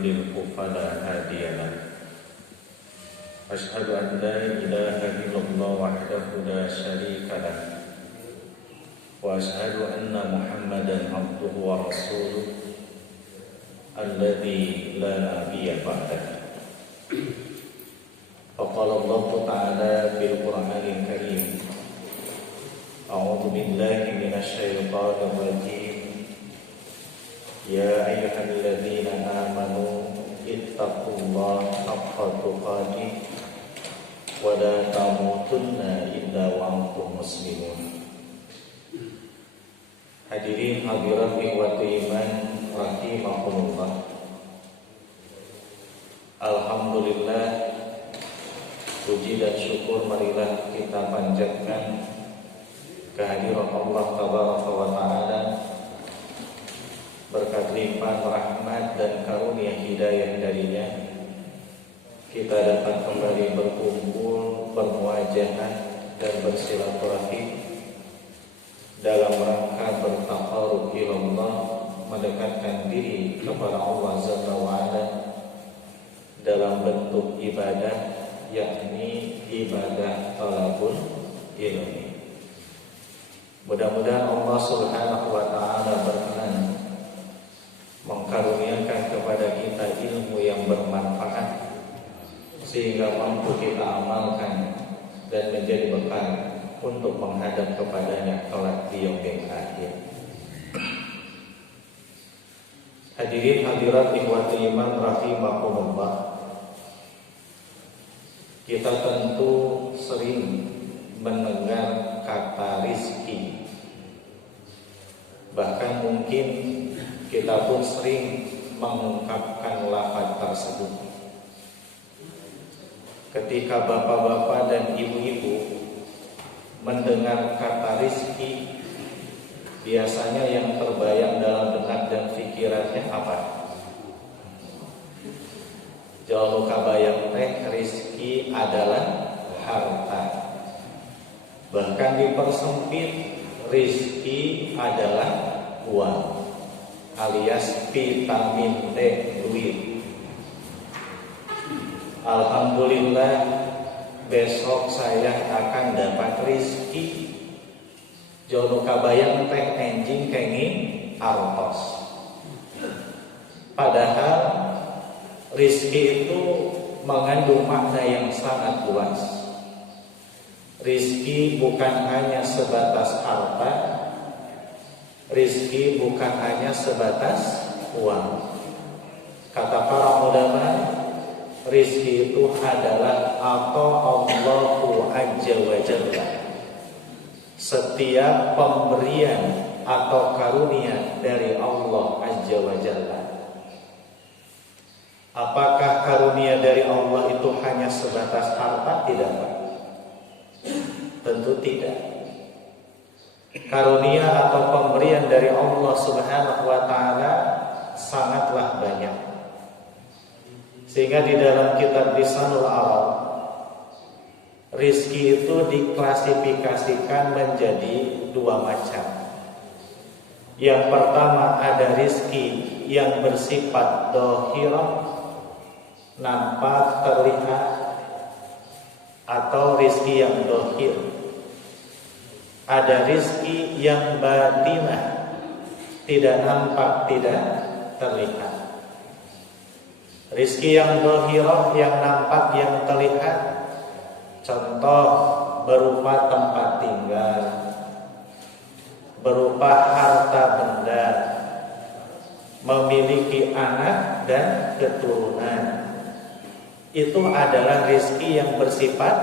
يضلله فلا هادي له أشهد أن لا إله إلا الله وحده لا شريك له وأشهد أن محمدا عبده ورسوله الذي لا نبي بعده فقال الله تعالى في القرآن الكريم أعوذ بالله من الشيطان الرجيم يا أيها الذين آمنوا اتقوا الله حق تقاته ولا تموتن إلا وأنتم مسلمون. Hadirin hadirat ikhwati iman rahimakumullah. Alhamdulillah, puji dan syukur marilah kita panjatkan kehadiran Allah tabaraka wa taala, berkat limpah rahmat dan karunia hidayah darinya kita dapat kembali berkumpul, bermuajahah dan bersilaturahim dalam rangka bertaqarrub ilallah, mendekatkan diri kepada Allah Jalla wa Ala dalam bentuk ibadah, yakni ibadah talabul ilmi. Mudah-mudahan Allah Subhanahu wa taala berkenan mengkaruniakan kepada kita ilmu yang bermanfaat sehingga mampu kita amalkan dan menjadi bekal untuk menghadap kepadanya kelak di yaumil akhir. Hadirin hadirat ikhwati iman rahimakumullah. Kita tentu sering mendengar kata rizki. Bahkan mungkin kita pun sering mengungkapkan lafaz tersebut. Ketika bapak-bapak dan ibu-ibu mendengar kata rizki, biasanya yang terbayang dalam benak dan pikirannya apa? Jauh kabayang teh rizki adalah harta. Bahkan dipersempit, rizki adalah uang alias vitamin D, duit. Alhamdulillah, besok saya akan dapat rizki. Jono kabayang teh enjing kenging artos. Padahal rizki itu mengandung makna yang sangat luas. Rizki bukan hanya sebatas harta, rizki bukan hanya sebatas uang. Kata para ulama, rizki itu adalah atau Allahu Azza wa Jalla, setiap pemberian atau karunia dari Allah Azza wa Jalla. Apakah karunia dari Allah itu hanya sebatas harta? Tidak, Pak. Tentu tidak. Karunia atau pemberian dari Allah Subhanahu wa taala sangatlah banyak. Sehingga di dalam kitab Lisanul Arab, rizki itu diklasifikasikan menjadi dua macam. Yang pertama ada rizki yang bersifat dohirah, nampak, terlihat, atau rizki yang dohir. Ada rizki yang batinah, tidak nampak, tidak terlihat. Rizki yang dohirah, yang nampak, yang terlihat, contoh berupa tempat tinggal, berupa harta benda, memiliki anak dan keturunan. Itu adalah rizki yang bersifat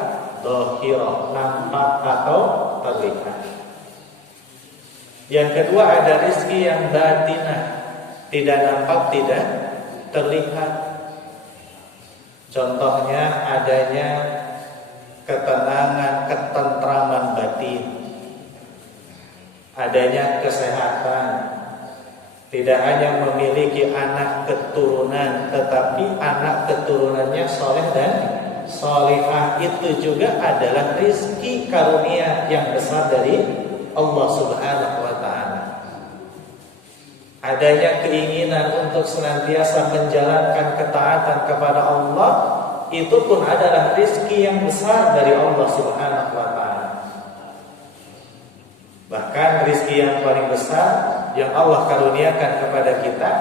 dohirah, nampak atau terlihat. Yang kedua ada rizki yang batinah, tidak nampak, tidak terlihat. Contohnya adanya ketenangan, ketentraman batin, adanya kesehatan, tidak hanya memiliki anak keturunan, tetapi anak keturunannya soleh dan solehah. Itu juga adalah rizki karunia yang besar dari Allah Subhanahu wa ta'ala. adanya keinginan untuk senantiasa menjalankan ketaatan kepada Allah, itu pun adalah rizki yang besar dari Allah Subhanahu wa ta'ala. Bahkan rizki yang paling besar yang Allah karuniakan kepada kita,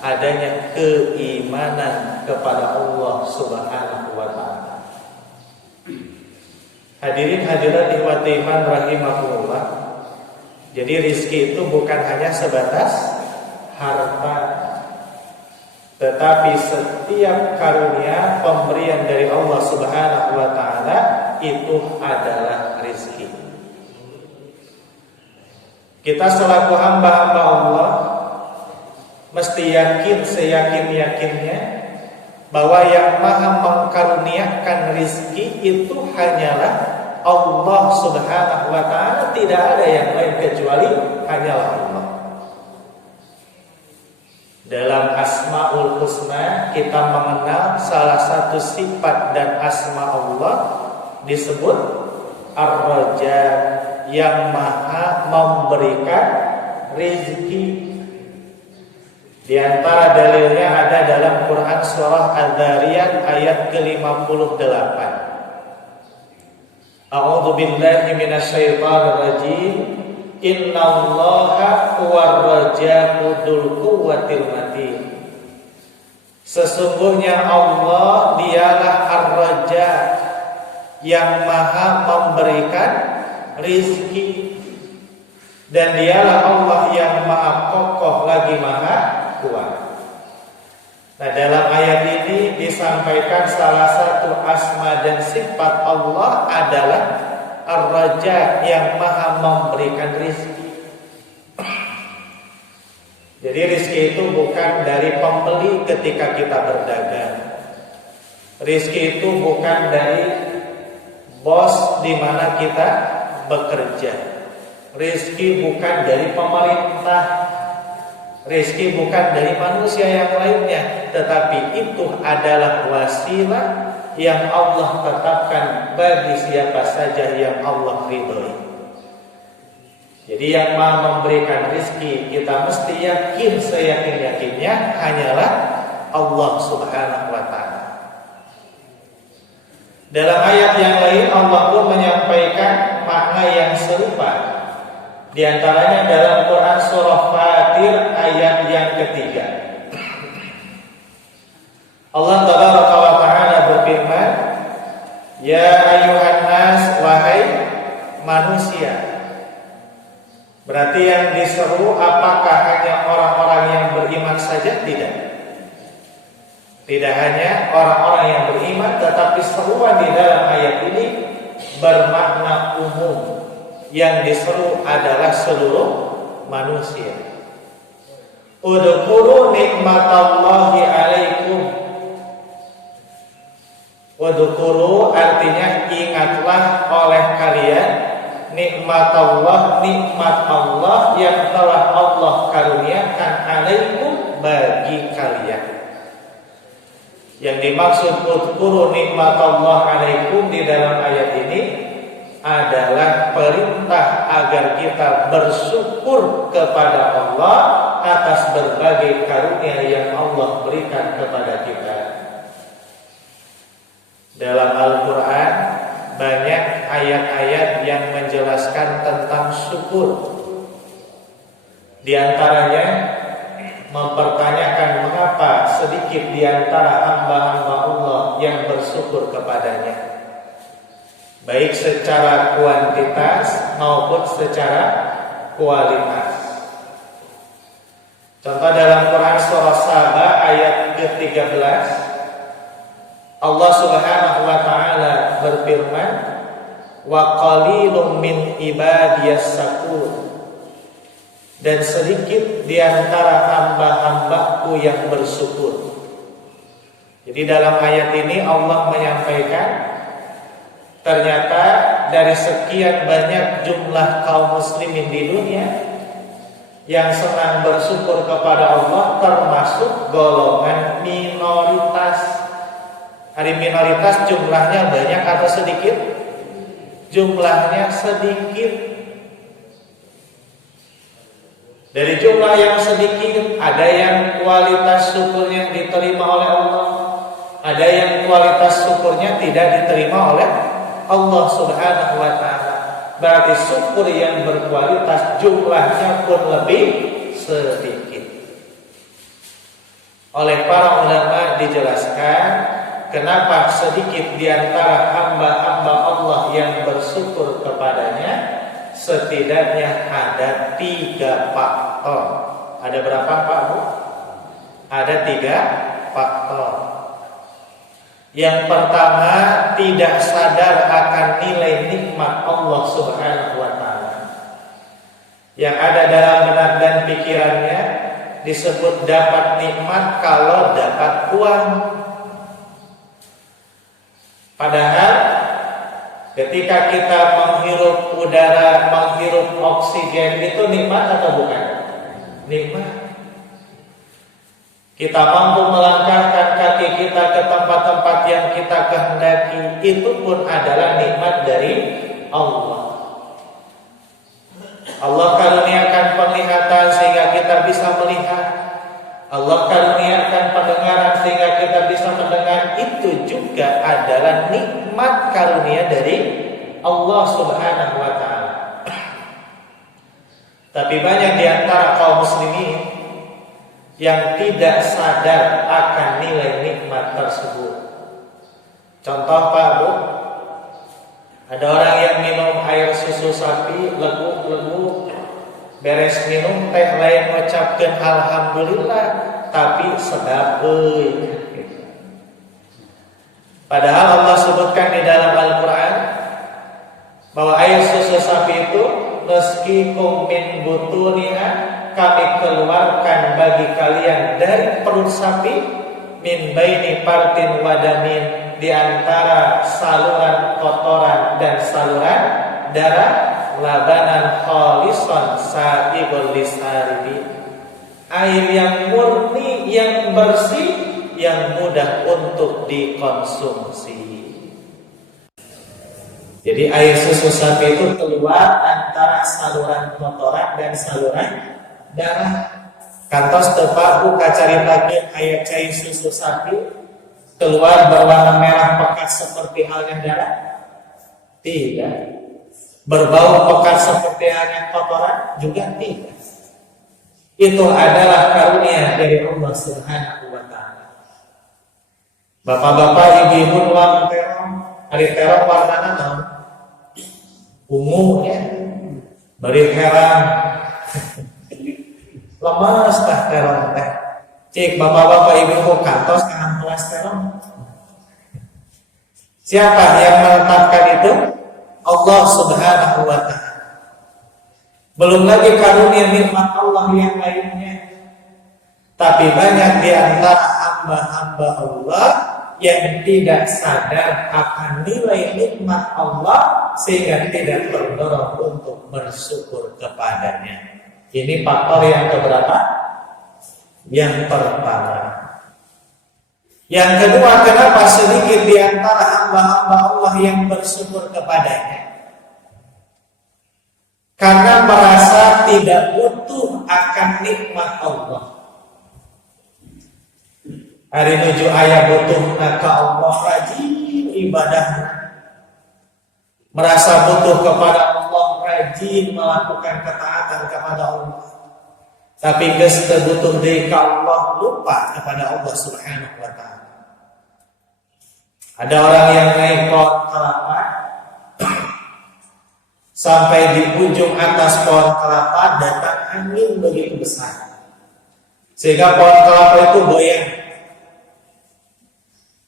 adanya keimanan kepada Allah Subhanahu wa ta'ala. Hadirin hadirat ikhwati iman rahimakumullah. Jadi rizki itu bukan hanya sebatas harta, tetapi setiap karunia pemberian dari Allah Subhanahu wa ta'ala itu adalah rizki. Kita selaku hamba-hamba Allah mesti yakin seyakin-yakinnya bahwa yang maha mengkaruniakan rizki itu hanyalah Allah Subhanahu wa ta'ala. Tidak ada yang lain kecuali hanyalah Allah. Dalam Asmaul Husna kita mengenal salah satu sifat dan asma Allah disebut Ar-Raja, yang maha memberikan rezeki. Di antara dalilnya ada dalam Quran surah Al-Dhariyat ayat ke-58. A'udzu billahi minasyaitonir rajim. Innallaha huwar raja'u dzul quwwatil matin. Sesungguhnya Allah dialah Ar-Raja, yang maha memberikan rizki, dan dialah Allah yang maha kokoh lagi maha kuat. Nah, dalam ayat ini disampaikan salah satu asma dan sifat Allah adalah Ar-Raja, yang maha memberikan rizki. Jadi rizki itu bukan dari pembeli ketika kita berdagang. Rizki itu bukan dari bos di mana kita bekerja. Rizki bukan dari pemerintah. Rizki bukan dari manusia yang lainnya, tetapi itu adalah wasilah yang Allah tetapkan bagi siapa saja yang Allah ridhoi. Jadi yang maha memberikan rizki, kita mesti yakin seyakin-yakinnya hanyalah Allah Subhanahu wa ta'ala. Dalam ayat yang lain Allah pun menyampaikan makna yang serupa. Di antaranya dalam Quran surah Fatir ayat yang ketiga. Allah Tabaraka wa ta'ala berfirman, ya ayuhan nas, wahai manusia. Berarti yang diseru apakah hanya orang-orang yang beriman saja? Tidak. Tidak hanya orang-orang yang beriman, tetapi seruan di dalam ayat ini bermakna umum. Yang diseru adalah seluruh manusia. Udhkuru nikmatallahi alaikum. Udhkuru artinya ingatlah oleh kalian nikmatallah, nikmat Allah yang telah Allah karuniakan alaikum, bagi kalian. Yang dimaksud udhkuru nikmatallah alaikum di dalam ayat ini adalah perintah agar kita bersyukur kepada Allah atas berbagai karunia yang Allah berikan kepada kita. Dalam Al-Quran banyak ayat-ayat yang menjelaskan tentang syukur. Di antaranya mempertanyakan mengapa sedikit di antara hamba-hamba Allah yang bersyukur kepadanya, baik secara kuantitas maupun secara kualitas. Contoh dalam Quran surah Saba ayat ke-13, Allah Subhanahu wa ta'ala berfirman, wa qalilum min ibadiyas syakur, dan sedikit di antara hamba-hambaku yang bersyukur. Jadi dalam ayat ini Allah menyampaikan, ternyata dari sekian banyak jumlah kaum muslimin di dunia yang senang bersyukur kepada Allah, termasuk golongan minoritas. Ada minoritas jumlahnya banyak atau sedikit? Jumlahnya sedikit. Dari jumlah yang sedikit, ada yang kualitas syukurnya diterima oleh Allah, ada yang kualitas syukurnya tidak diterima oleh Allah Subhanahu wa taala. Berarti syukur yang berkualitas jumlahnya pun lebih sedikit. Oleh para ulama dijelaskan kenapa sedikit di antara hamba-hamba Allah yang bersyukur kepadanya. Setidaknya ada 3 faktor. Ada berapa Pak Bu? Ada 3 faktor. Yang pertama, tidak sadar akan nilai nikmat Allah Subhanahu wa taala. Yang ada dalam benak dan pikirannya disebut dapat nikmat kalau dapat uang. Padahal ketika kita menghirup udara, menghirup oksigen, itu nikmat atau bukan? Nikmat. Kita mampu melangkahkan kaki kita ke tempat-tempat yang kita kehendaki, itu pun adalah nikmat dari Allah. Allah karuniakan penglihatan sehingga kita bisa melihat. Allah karuniakan pendengaran sehingga kita bisa mendengar. Itu juga adalah nikmat karunia dari Allah Subhanahu wa taala. Tapi banyak di antara kaum muslimin yang tidak sadar akan nilai nikmat tersebut. Contoh Pak Bu, ada orang yang minum air susu sapi leguk-leguk, beres minum teh lain mengucapkan alhamdulillah, tapi sedap euy. Padahal Allah sebutkan di dalam Al-Qur'an bahwa air susu sapi itu meskikum min butuniha, kami keluarkan bagi kalian dari perut sapi, min baini partin wadamin, di antara saluran kotoran dan saluran darah, labanan khalisan saibul lisaribi, air yang murni, yang bersih, yang mudah untuk dikonsumsi. Jadi air susu sapi itu keluar antara saluran kotoran dan saluran darah. Kantos tepak buka caritakeun aya cai susu sapi keluar berwarna merah pekat seperti halnya darah? Tidak. Berbau pekat seperti halnya kotoran? Juga tidak. Itu adalah karunia dari Allah Subhanahu wa taala. Bapak-bapak, ibu-ibu nuang terong, hari terong warnana naon? Ungu ya. Bari heran. Lemas tah terong teh. Cik bapak-bapak ibu-ibu kantos kangen kelas terong. Siapa yang menetapkan itu? Allah Subhanahu wa taala. Belum lagi karunia nikmat Allah yang lainnya. Tapi banyak di antara hamba-hamba Allah yang tidak sadar akan nilai nikmat Allah sehingga tidak terdorong untuk bersyukur kepadanya. Ini faktor yang keberapa? Yang pertama. Yang kedua, kenapa sedikit di antara hamba-hamba Allah yang bersyukur kepadanya? Karena merasa tidak butuh akan nikmat Allah. Hari nuju ayah butuh ka Allah, rajin ibadah. Merasa butuh kepada Allah, rajin melakukan ketaatan kepada Allah. Tapi geus teu butuh deui ka Allah, lupa kepada Allah Subhanahu wa taala. Ada orang yang naik pohon kelapa sampai di ujung atas pohon kelapa datang angin begitu besar sehingga pohon kelapa itu goyang.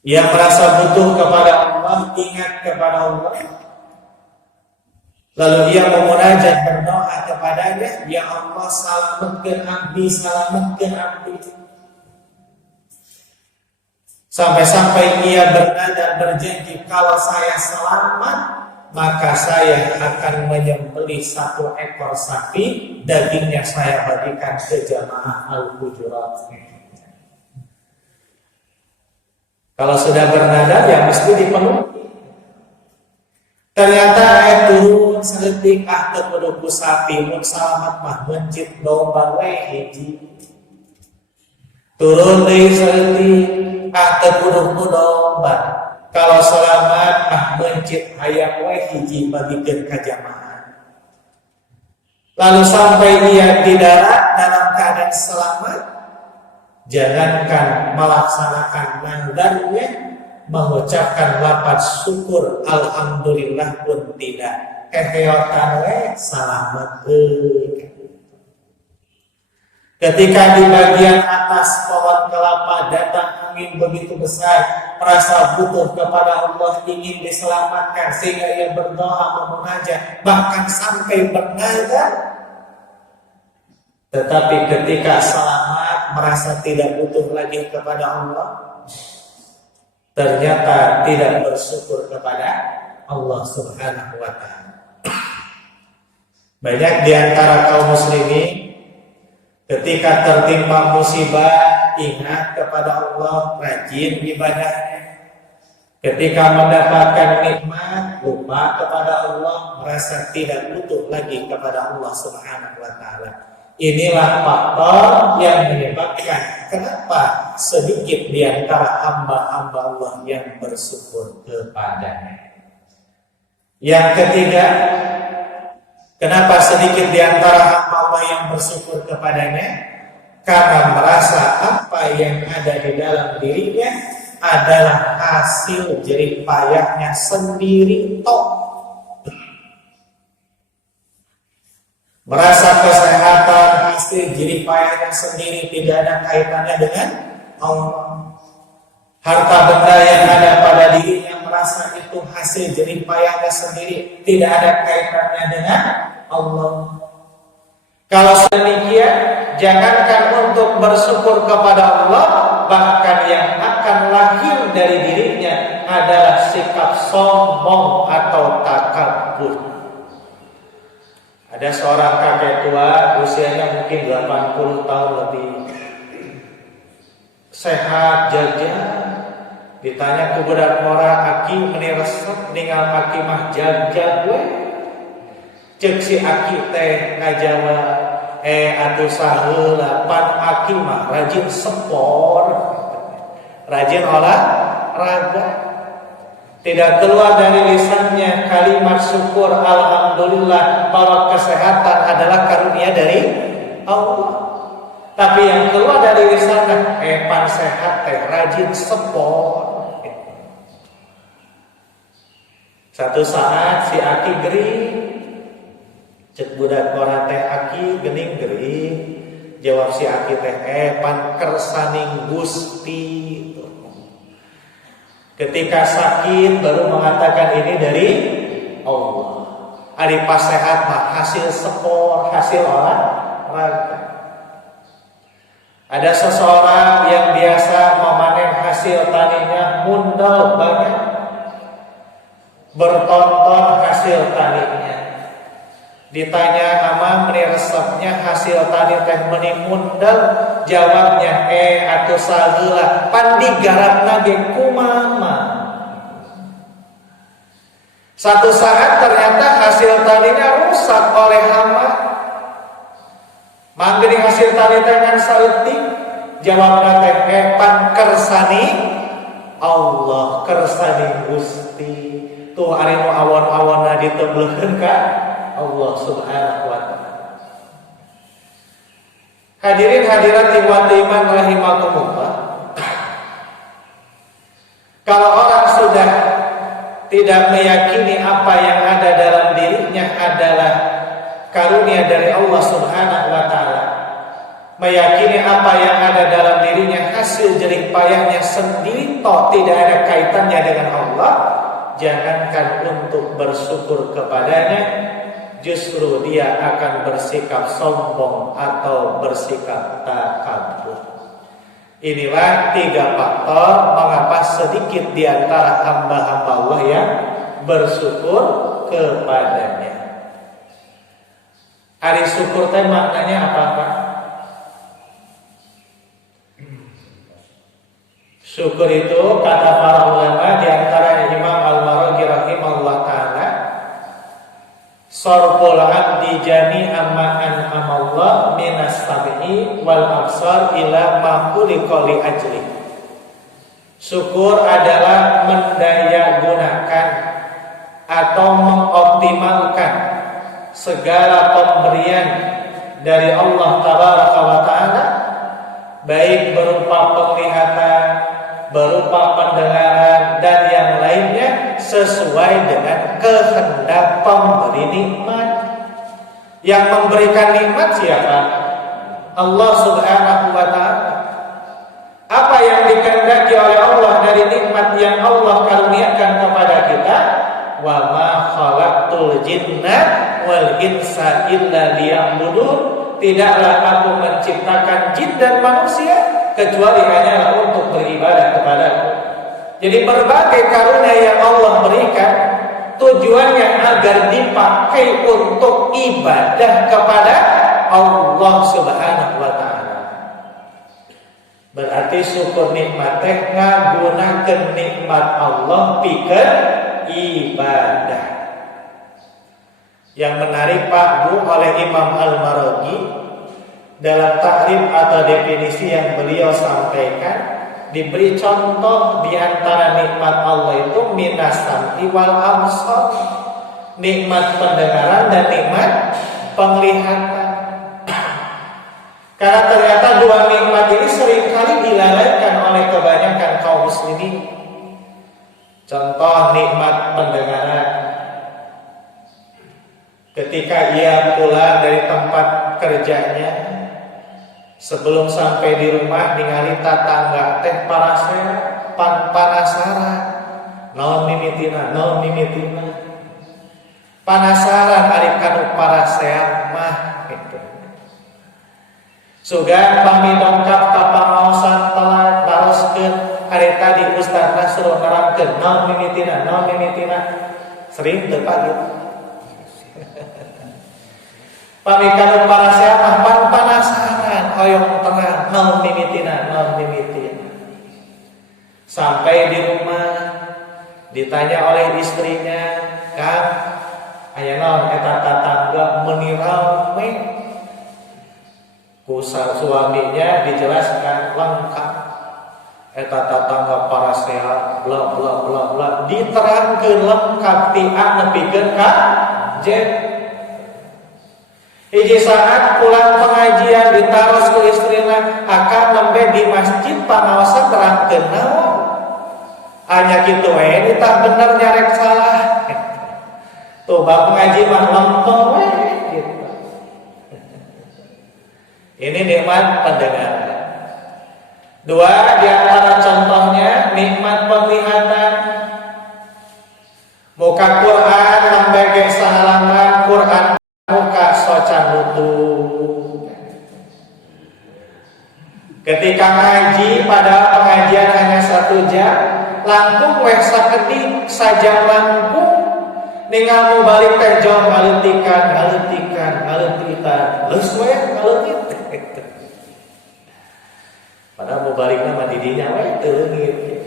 Ia merasa butuh kepada Allah, ingat kepada Allah. Lalu ia memunajat berdoa kepadanya, ya Allah salametkeun abdi, salametkeun abdi. Sampai-sampai ia bernadar berjanji, kalau saya selamat, maka saya akan menyembelih 1 ekor sapi, dagingnya saya bagikan ke jamaah al-hujurat. Kalau sudah bernadar, ya mesti dipenuhi. Ternyata ayat turun saeutik teu kudu ku sapi, mun salamat mah mencit domba we hiji. Turun deui saeutik teu kudu ku domba. Kalau selamat mah mencit hayam we hiji bagikeun ka jamaah. Lalu sampai dia di darat dalam keadaan selamat, jangankan melaksanakan nazarnya, mengucapkan lafaz syukur alhamdulillah pun tidak. Keheotan we salamet Ketika di bagian atas pohon kelapa datang angin begitu besar, merasa butuh kepada Allah, ingin diselamatkan sehingga ia berdoa memunajat, bahkan sampai bernazar. Tetapi ketika selamat merasa tidak butuh lagi kepada Allah, ternyata tidak bersyukur kepada Allah Subhanahu wa ta'ala. Banyak di antara kaum muslimin ketika tertimpa musibah ingat kepada Allah, rajin ibadahnya. Ketika mendapatkan nikmat lupa kepada Allah, merasa tidak butuh lagi kepada Allah Subhanahu wa ta'ala. Inilah faktor yang menyebabkan kenapa sedikit di antara hamba-hamba Allah yang bersyukur kepadanya. Yang ketiga, kenapa sedikit di antara hamba Allah yang bersyukur kepadanya? Karena merasa apa yang ada di dalam dirinya adalah hasil jerih payahnya sendiri tok. Merasa kesehatan hasil jerih payahnya sendiri, tidak ada kaitannya dengan Allah. Harta benda yang ada pada dirinya merasa itu hasil jerih payahnya sendiri, tidak ada kaitannya dengan Allah. Kalau demikian, jangankan untuk bersyukur kepada Allah, bahkan yang akan lahir dari dirinya adalah sikap sombong atau takabur. Ada seorang kakek tua, usianya mungkin 80 tahun lebih, sehat jajan. Ditanya ke budak mora, aki meni resep ningal aki mah jajan we. Cek si aki teh ngajawab, atuh saheula pan aki mah rajin sport, rajin olahraga. Tidak keluar dari lisannya kalimat syukur alhamdulillah bahwa kesehatan adalah karunia dari Allah. Tapi yang keluar dari lisannya pan sehat teh rajin sport. Satu saat si aki gering, cek budak kora teh aki gening gering. Jawab si aki teh pan kersaning Gusti. Ketika sakit baru mengatakan ini dari Allah. Ari pas sehat mah hasil sport, hasil olahraga. Ada seseorang yang biasa memanen hasil taninya mundal banyak, bertonton hasil taninya. Ditanya ama meni resepnya hasil tani teh meni mundal, jawabnya atuh saheula pan digarapna ge kumama. Satu saat ternyata hasil taninya rusak oleh hama. Manggening hasil tani teh kan saeutik, jawabna teh pan kersani Allah, kersani Gusti. Tuh ari nu awon-awonna diteblekeun ka Allah Subhanahu wa ta'ala. Hadirin hadirat iman rahimakumullah. Kalau orang sudah tidak meyakini apa yang ada dalam dirinya adalah karunia dari Allah Subhanahu wa ta'ala, meyakini apa yang ada dalam dirinya hasil jerih payahnya sendiri toh tidak ada kaitannya dengan Allah, jangankan untuk bersyukur kepadanya, justru dia akan bersikap sombong atau bersikap takabur. Inilah 3 faktor mengapa sedikit di antara hamba-hamba Allah yang bersyukur kepadanya. Ari syukur teh maknanya apa? Syukur itu kata para ulama, di antara Imam Al-Maraghi rahimahullah ta'ala, sarful abdi jami'a ma an'amallah minas sam'i wal absar ila ma khuliqa li ajli. Syukur adalah mendayagunakan atau mengoptimalkan segala pemberian dari Allah Tabaraka wa Ta'ala, baik berupa penglihatan, berupa pendengaran, dan yang lainnya sesuai dengan kehendak pemberi nikmat. Yang memberikan nikmat siapa? Allah Subhanahu wa Ta'ala. Apa yang dikehendaki oleh Allah dari nikmat yang Allah karuniakan kepada kita? Wa ma khalaqtul jinna wal insa illa liya'budun. Tidaklah aku menciptakan jin dan manusia kecuali hanyalah untuk beribadah kepadaku. Jadi berbagai karunia yang Allah berikan tujuannya agar dipakai untuk ibadah kepada Allah Subhanahu wa Ta'ala. Berarti syukur nikmat teh ngagunakeun nikmat Allah pikeun ibadah. Yang menarik Pak Bu oleh Imam Al-Maraghi dalam takrib atau definisi yang beliau sampaikan, diberi contoh di antara nikmat Allah itu minas sam'i wal absar, nikmat pendengaran dan nikmat penglihatan. Karena ternyata dua nikmat ini seringkali dilalaikan oleh kebanyakan kaum muslimin. Contoh nikmat pendengaran. Ketika ia pulang dari tempat kerjanya, sebelum sampai di rumah ningali tatangga teh panasaran. Naon mimitina. Panasaran ari kanu parasean mah gitu. Sugan pami dongkap ka pangaosan telat baroskeun hari tadi Ustaz Nasrul nerangkeun naon mimitina. Sering teu pagi. Pami kanu parasean mah panasaran hoyong tenang naon mimitina. Sampai di rumah ditanya oleh istrinya, "Kang, aya naon eta tatangga menirau we?" Ku suaminya dijelaskan lengkap. Eta tatangga parasehat bla bla bla bla diterangkeun lengkap ti A nepikeun ka Z. Hiji saat pulang pengajian ditaros ku istrina, akan nembe di masjid pangaosan terangkeun naon. Anya kitu we ditah bener nyarek salah. Tuh bab ngaji mah lempeng we gitu. Ini nikmat pendengaran. Dua di antara contohnya nikmat penglihatan. Muka Quran lembege sahalaman Quran muka socan nutup. Ketika ngaji pada pengajian hanya 1 jam, langkung weh sakedik saja langkung ningal balik teh jom ngaleutikan geus we ngaleutit. Padahal mau balikna mah di dinya we teu leungit.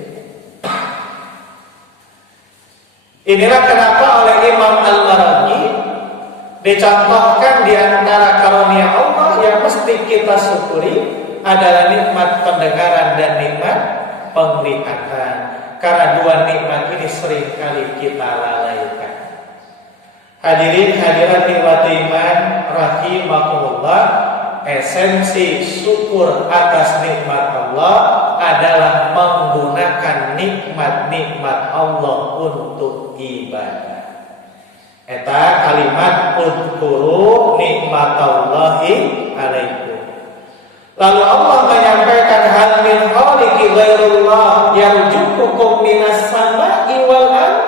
Inilah kenapa oleh Imam Al-Maraghi dicontohkan di antara karunia Allah yang mesti kita syukuri adalah nikmat pendengaran dan nikmat penglihatan. Karena dua nikmat ini seringkali kita lalaikan. Hadirin hadirat iman rahimakumullah, esensi syukur atas nikmat Allah adalah menggunakan nikmat-nikmat Allah untuk ibadah. Eta kalimat udhkuru nikmatallahi alaikum. Lalu Allah menyampaikan hal min khaliqi ghairullah yarzuqukum minas sama'i wal ardh.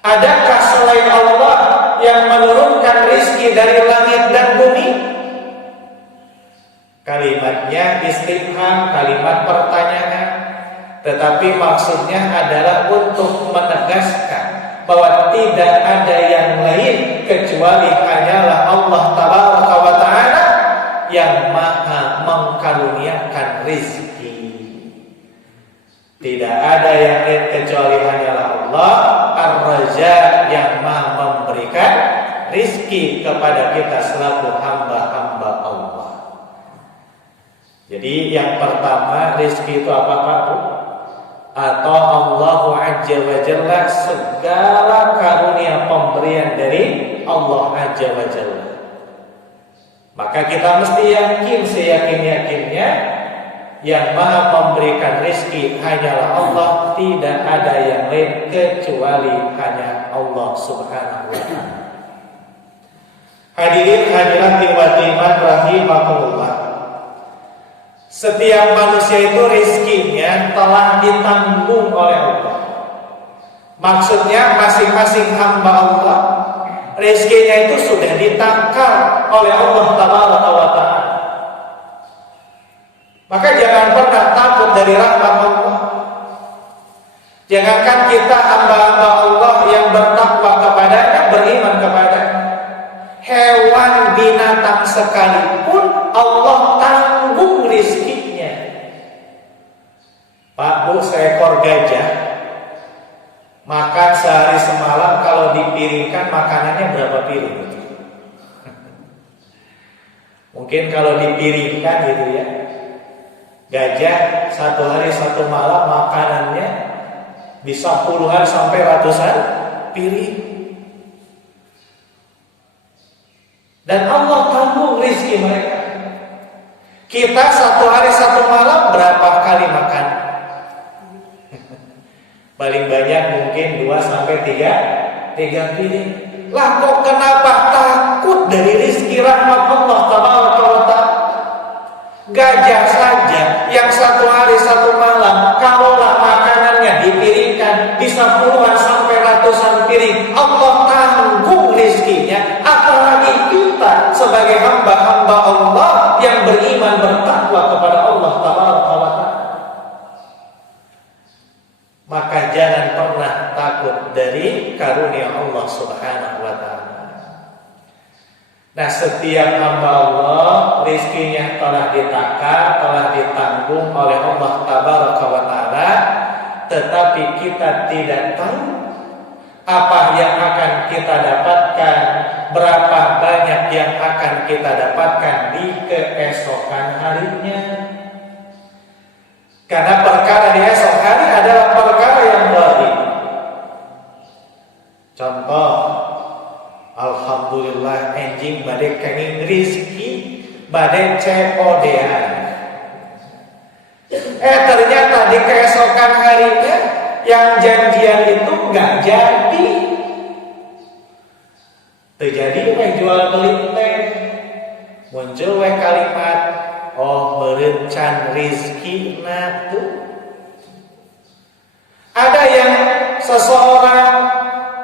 Adakah selain Allah yang menurunkan rizki dari langit dan bumi? Kalimatnya istifham, kalimat pertanyaan. Tetapi maksudnya adalah untuk menegaskan bahwa tidak ada yang lain kecuali hanyalah Allah Tabaraka wa Ta'ala yang maha mengkaruniakan rizki. Tidak ada yang lain kecuali hanyalah Allah Ar-Raja yang maha memberikan rizki kepada kita selaku hamba-hamba Allah. Jadi yang pertama, rizki itu apakah Bu? Atau Allah Azza wa Jalla, segala karunia pemberian dari Allah Azza wa Jalla. Maka kita mesti yakin seyakin-yakinnya yang maha memberikan rizki hanyalah Allah, tidak ada yang lain kecuali hanya Allah Subhanahu wa ta'ala. Hadirin hadirat wa iman rahimakumullah. Setiap manusia itu rizkinya telah ditanggung oleh Allah. Maksudnya masing-masing hamba Allah rizkinya itu sudah ditangkal oleh Allah Taala wa ta'ala. Maka jangan pernah takut dari rahmat Allah. Jangankan kita hamba-hamba Allah yang bertakwa kepadanya, beriman kepadanya, hewan binatang sekalipun Allah tanggung rizkinya. Pak Bu, seekor gajah makan sehari semalam, kalau dipiringkan makanannya berapa piring? Mungkin kalau dipiringkan gitu ya, gajah satu hari satu malam makanannya bisa puluhan sampai ratusan piring. Dan Allah tanggung rizki mereka. Kita satu hari satu malam berapa kali makan? Paling banyak mungkin 2 sampai 3 piring. Lah kok kenapa takut dari rizki rahmat Allah Taala wa ta'ala? Gajah saja yang satu hari satu malam, kalaulah makanannya dipiringkan bisa puluhan sampai ratusan piring, Allah tanggung rizkinya. Apalagi kita sebagai hamba-hamba Allah yang beriman bertakwa kepada Allah Taala. Maka jangan pernah takut dari karunia Allah Subhanahu wa ta'ala. Nah, setiap hamba Allah rizkinya telah ditakar, telah ditanggung oleh Allah Tabaraka wa ta'ala, tetapi kita tidak tahu apa yang akan kita dapatkan, berapa banyak yang akan kita dapatkan di keesokan harinya. Karena perkara di esok hari adalah perkara yang gaib. Contoh, alhamdulillah enjing badai kenging rizki, badai cepodean. Ternyata di keesokan harinya yang janjian itu nggak jadi. Terjadi yang jual beli teh, muncul kalimat, oh merencan rizki na tuh. Ada yang seseorang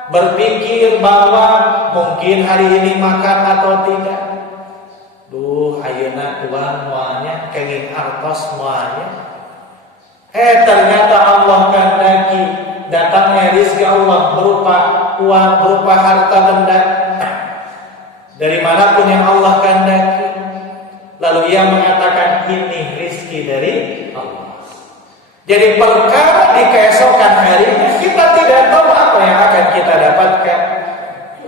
berpikir bahwa mungkin hari ini makan atau tidak. Duh, ayeuna tuan moalnya kenging artos moalnya. Ternyata Allah kehendaki datangnya rizki Allah berupa uang, berupa harta benda dari manapun yang Allah kehendaki. Lalu ia mengatakan ini rizki dari Allah. Jadi perkara di keesokan harinya kita tidak tahu apa yang akan kita dapatkan.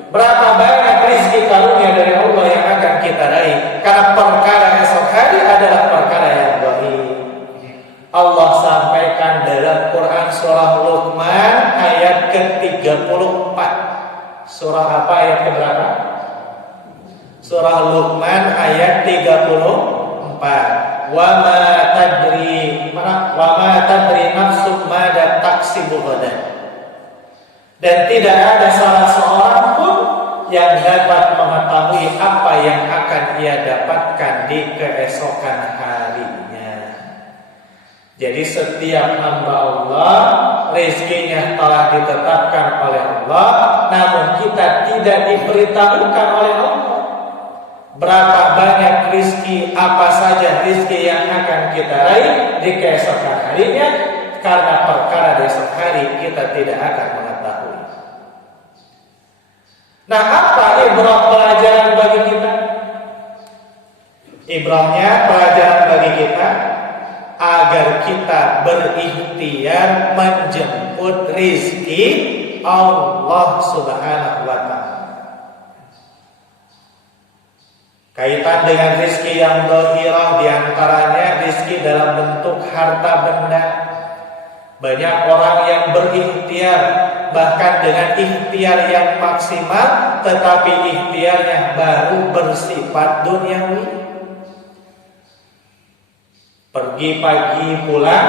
Berapa banyak rizki karunia dari Allah yang akan kita raih. Karena perkara esok hari adalah perkara yang gaib. Allah sampaikan dalam Quran surah Luqman ayat ke-34. Surah apa ayat keberapa? Surah Luqman ayat 34. Wa ma tadri nafsun mada taksibu ghadan. Dan tidak ada salah seorang pun yang dapat mengetahui apa yang akan ia dapatkan di keesokan harinya. Jadi setiap hamba Allah rezekinya telah ditetapkan oleh Allah, namun kita tidak diberitahukan oleh Allah berapa banyak rizki, apa saja rizki yang akan kita raih di keesokan harinya, karena perkara di esok hari kita tidak akan mengetahui. Nah, apa ibrah pelajaran bagi kita? Ibrahnya pelajaran bagi kita agar kita berikhtiar menjemput rizki Allah Subhanahu wa ta'ala. Kaitan dengan rizki yang dhahirah, diantaranya rizki dalam bentuk harta benda. Banyak orang yang berikhtiar, bahkan dengan ikhtiar yang maksimal, tetapi ikhtiarnya baru bersifat duniawi. Pergi pagi, pulang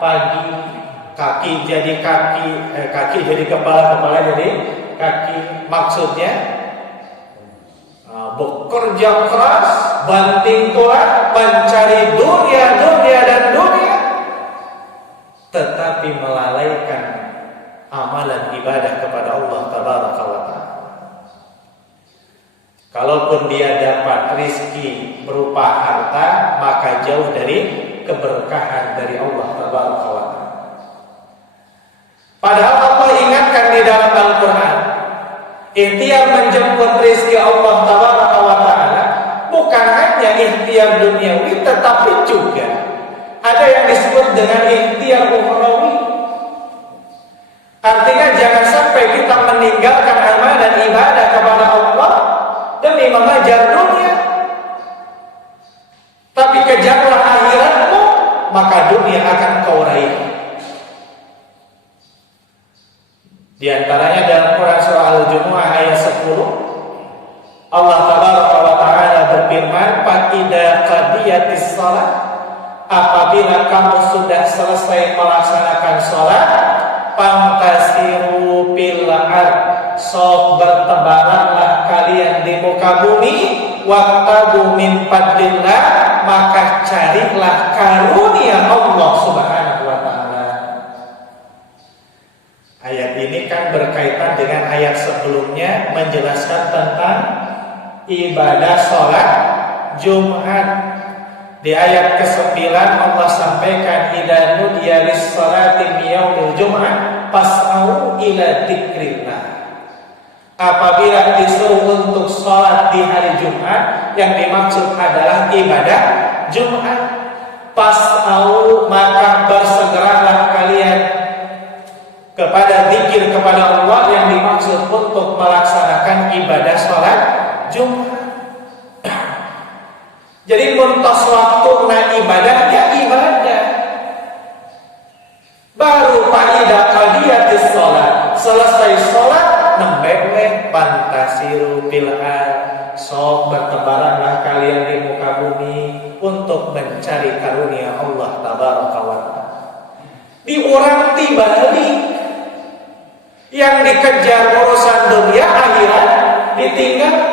pagi, kaki jadi jadi kepala, kepala jadi kaki. Maksudnya bekerja keras, banting tulang, mencari dunia dan dunia, tetapi melalaikan amalan ibadah kepada Allah Tabaraka wa Ta'ala. Kalaupun dia dapat rizki berupa harta, maka jauh dari keberkahan dari Allah Tabaraka wa Ta'ala. Padahal Allah ingatkan di dalam Al-Quran, ikhtiar menjemput rizki Allah Tabaraka wa Ta'ala bukan hanya ikhtiar duniawi, tetapi juga ada yang disebut dengan ikhtiar ukhrawi. Artinya jangan sampai kita meninggalkan amal dan ibadah kepada Allah demi mengajar dunia, tapi kejarlah akhiratmu, maka dunia akan kau raih. Di antaranya dalam Quran surah Al-Jumu'ah ayat 10, Allah Tabaraka wa Ta'ala berfirman, "Fa idza qadiyatis shalah", apabila kamu sudah selesai melaksanakan salat, "fantasiru fil ard", sok bertebaranlah kalian di muka bumi, "waqtabu min fadlillah", maka carilah karunia Allah Subhanahu wa Ta'ala. Ayat ini kan berkaitan dengan ayat sebelumnya, menjelaskan tentang ibadah sholat Jumat. Di ayat ke-9 Allah sampaikan, "Idza nudiya lis-sholati yaumil jum'ah fas'au ila dzikrillah". Apabila disuruh untuk sholat di hari Jumat, yang dimaksud adalah ibadah Jumat. Fas'au, maka bersegeralah kalian kepada zikir kepada Allah, yang dimaksud untuk melaksanakan ibadah sholat Jumat. Jadi muntas waktu ibadahnya ibadah. Baru faidah qadiyatis sholat, selesai sholat, nembeleh fantasiru fil ard, sok bertebaranlah kalian di muka bumi untuk mencari karunia Allah Tabaraka wa Ta'ala. Diuranti balik, yang dikejar urusan dunia, akhirat ditinggalkan.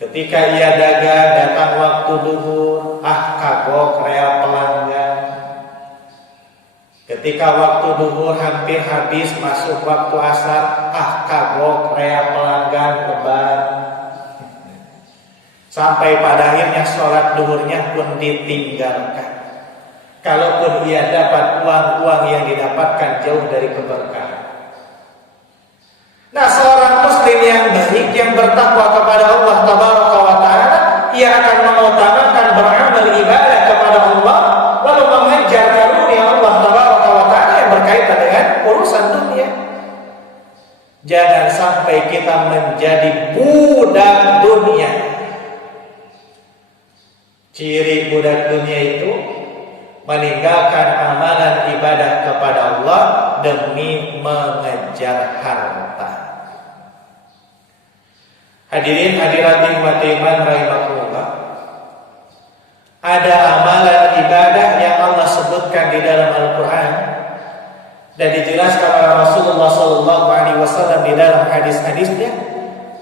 Ketika ia dagang, datang waktu duhur, kagok rea pelanggan. Ketika waktu duhur hampir habis, masuk waktu asar, kagok rea pelanggan lebar. Sampai pada akhirnya sholat duhurnya pun ditinggalkan. Kalaupun ia dapat uang-uang yang didapatkan jauh dari keberkahan. Nah, seorang muslim yang baik, yang bertakwa kepada Allah Tabaraka wa Ta'ala, ia akan mengutamakan beramal ibadah kepada Allah, lalu mengejar karunia Allah Tabaraka wa Ta'ala yang berkaitan dengan urusan dunia. Jangan sampai kita menjadi budak dunia. Ciri budak dunia itu meninggalkan amalan ibadah kepada Allah demi mengejar harta. Hadirin hadirat iman rahimakumullah, ada amalan ibadah yang Allah sebutkan di dalam Al-Quran dan dijelaskan oleh Rasulullah SAW di dalam hadis-hadisnya,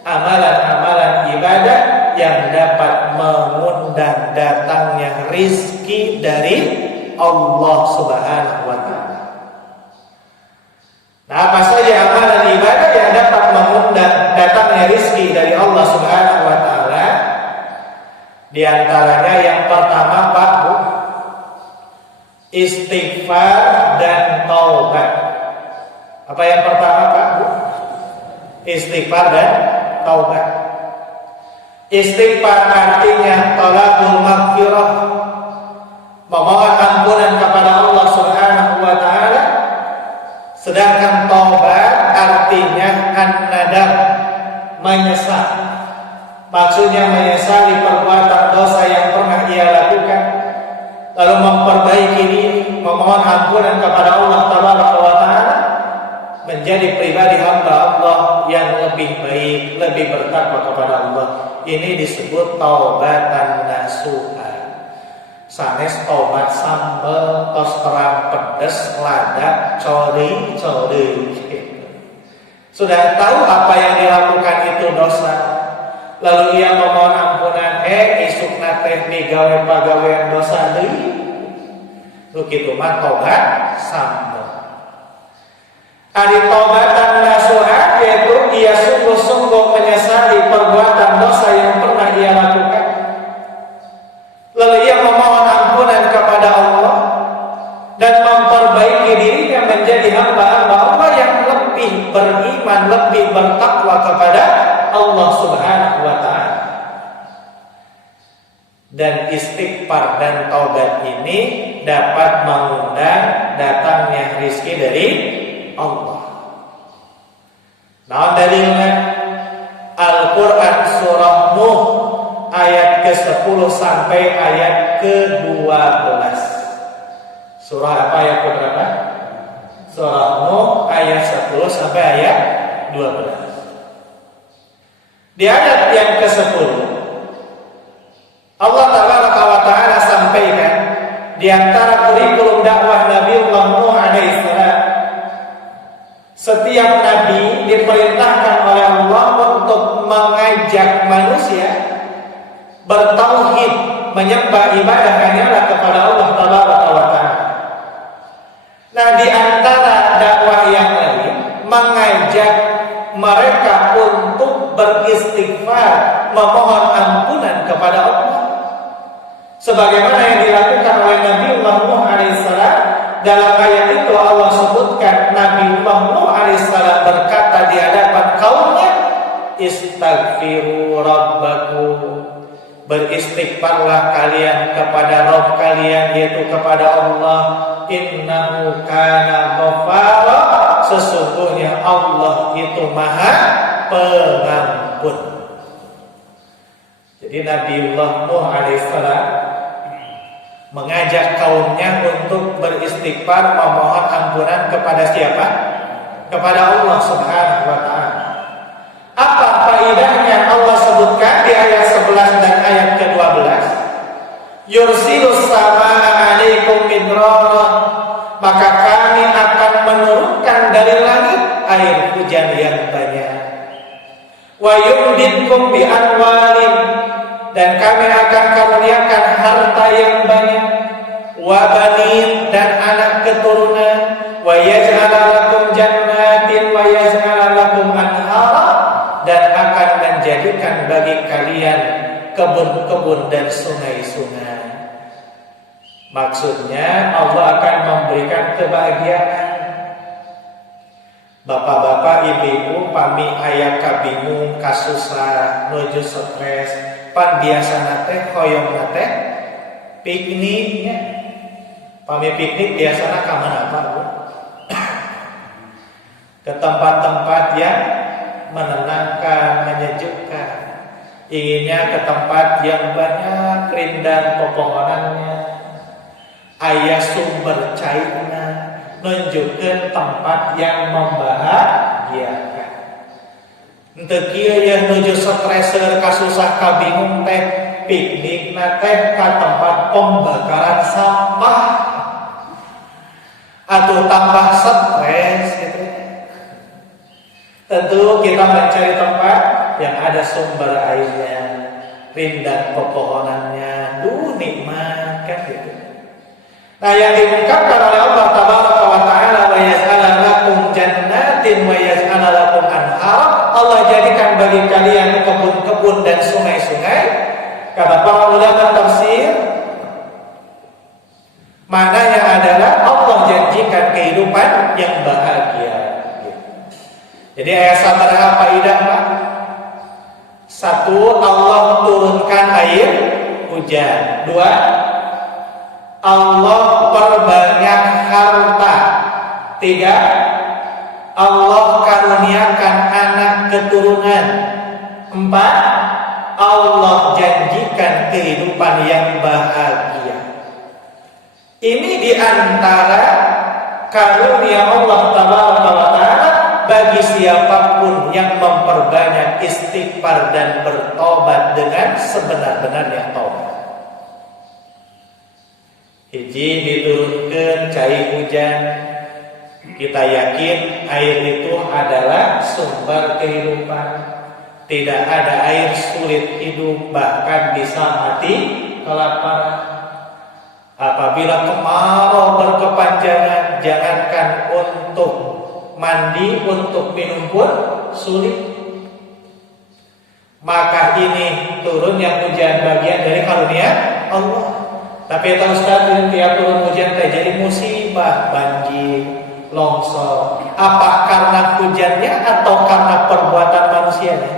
amalan-amalan ibadah yang dapat mengundang datangnya rizki dari Allah Subhanahu wa Ta'ala. Nah, apa saja amalan ibadah yang dapat mengundang datangnya rizki dari Allah Subhanahu wa Ta'ala? Di antaranya yang pertama, Pak Bu, istighfar dan taubat. Apa yang pertama, Pak Bu? Istighfar dan taubat. Istighfar artinya talabul maghfirah, memohon ampunan kepada Allah Subhanahu wa Ta'ala. Sedangkan taubat artinya an-nadam, menyesal. maksudnya menyesali perbuatan dosa yang pernah ia lakukan, lalu memperbaiki diri, memohon ampunan kepada Allah Tabaraka wa Ta'ala, menjadi pribadi hamba Allah yang lebih baik, lebih bertakwa kepada Allah. Ini disebut taubatan nasuha. Sanes tobat sambel, tos terang pedes, lada, cori. Sudah tahu apa yang dilakukan itu dosa, lalu ia memohon ampunan, isukna teh migawe pagawean dosa deui. Lu kitu mah tobat sambel. Ari taubatan nasuha yaitu ia sungguh-sungguh menyesali perbuatan dosa yang pernah ia lakukan, lalu ia memohon ampunan kepada Allah dan memperbaiki dirinya menjadi hamba-hamba Allah yang lebih beriman, lebih bertakwa kepada Allah Subhanahu wa Ta'ala. Dan istighfar dan taubat ini dapat mengundang datangnya rizki dari Allah. Nah, dalilnya Al-Quran surah Nuh ayat ke-10 sampai ayat ke-12. Surah apa ayat ke-berapa? Surah Nuh ayat 10 sampai ayat 12. Di ayat yang ke-10 Allah Ta'ala sampaikan di antara kurikulum dakwah Nabiullah Nuh alaihissalam, setiap nabi diperintahkan oleh Allah untuk mengajak manusia bertauhid, menyembah ibadah hanyalah kepada Allah Ta'ala. Nah, di antara dakwah yang lain mengajak mereka untuk beristighfar, memohon ampunan kepada Allah. Sebagaimana yang dilakukan oleh Nabiullah Nuh alaihissalam. Dalam ayat itu Allah sebutkan Nabiullah Nuh alaihissalam berkata di hadapan kaumnya, istaghfiru rabbakum, beristighfarlah kalian kepada Rabb kalian, yaitu kepada Allah. Innahu kana ghaffara, sesungguhnya Allah itu Maha Pengampun. Jadi Nabiullah Nuh alaihissalam mengajak kaumnya untuk beristighfar, memohon ampunan kepada siapa? Kepada Allah Subhanahu wa Ta'ala. Apa faedahnya Allah sebutkan di ayat 11 dan ayat ke-12? Yursilus samaa 'alaikum midrara, maka kami akan menurunkan dari langit air hujan yang banyak. Wa yumditkum bi amwalin, dan kami akan karuniakan harta yang banyak, wa banin, dan anak keturunan, wa yaj'al lakum jannatin wa yaj'al lakum anhara, dan akan menjadikan bagi kalian kebun-kebun dan sungai-sungai. Maksudnya Allah akan memberikan kebahagiaan. Bapak-bapak, ibu-ibu, pami aya kabingung, kasusah, nuju stres, pan biasa teh hoyong teh pikniknya. Pami piknik biasanya ka mana Pak? Ke tempat-tempat yang menenangkan, menyejukkan. Inginnya ke tempat yang banyak rindang pepohonannya, aya sumber cairna, nunjukkeun tempat yang membahagiakan. Henteu kieu ya nuju streseur kasusah kabingung teh piknik teh ka tempat pembakaran sampah. Atuh tambah stres gitu. Tentu kita mencari tempat yang ada sumber airnya, rindang pepohonannya, nikmat kan gitu. Nah, yang diungkapkan oleh Allah Tabaraka wa Ta'ala, wa yaj'ala lakum jannatin wa yaj'ala lakum anhar, Allah jadikan bagi kalian kebun-kebun dan sungai-sungai. Kata para ulama tafsir, maknanya adalah Allah janjikan kehidupan yang bahagia. Jadi ayat sabaraha faidah Pak? Satu, Allah turunkan air hujan. Dua, Allah perbanyak harta. Tiga, Allah karuniakan anak keturunan. Empat, Allah janjikan kehidupan yang bahagia. Ini diantara karunia Allah Taala bagi siapapun yang memperbanyak istighfar dan bertobat dengan sebenar-benarnya tobat. Hiji diturunkan cai hujan, kita yakin air itu adalah sumber kehidupan. Tidak ada air sulit hidup, bahkan bisa mati kelaparan. Apabila kemarau berkepanjangan, jangankan untuk mandi, untuk minum pun sulit. Maka ini turunnya hujan bagian dari karunia Allah. Tapi tahu sekali tiap turun hujan terjadi musibah, banjir, longsor. Apa karena hujannya atau karena perbuatan manusianya?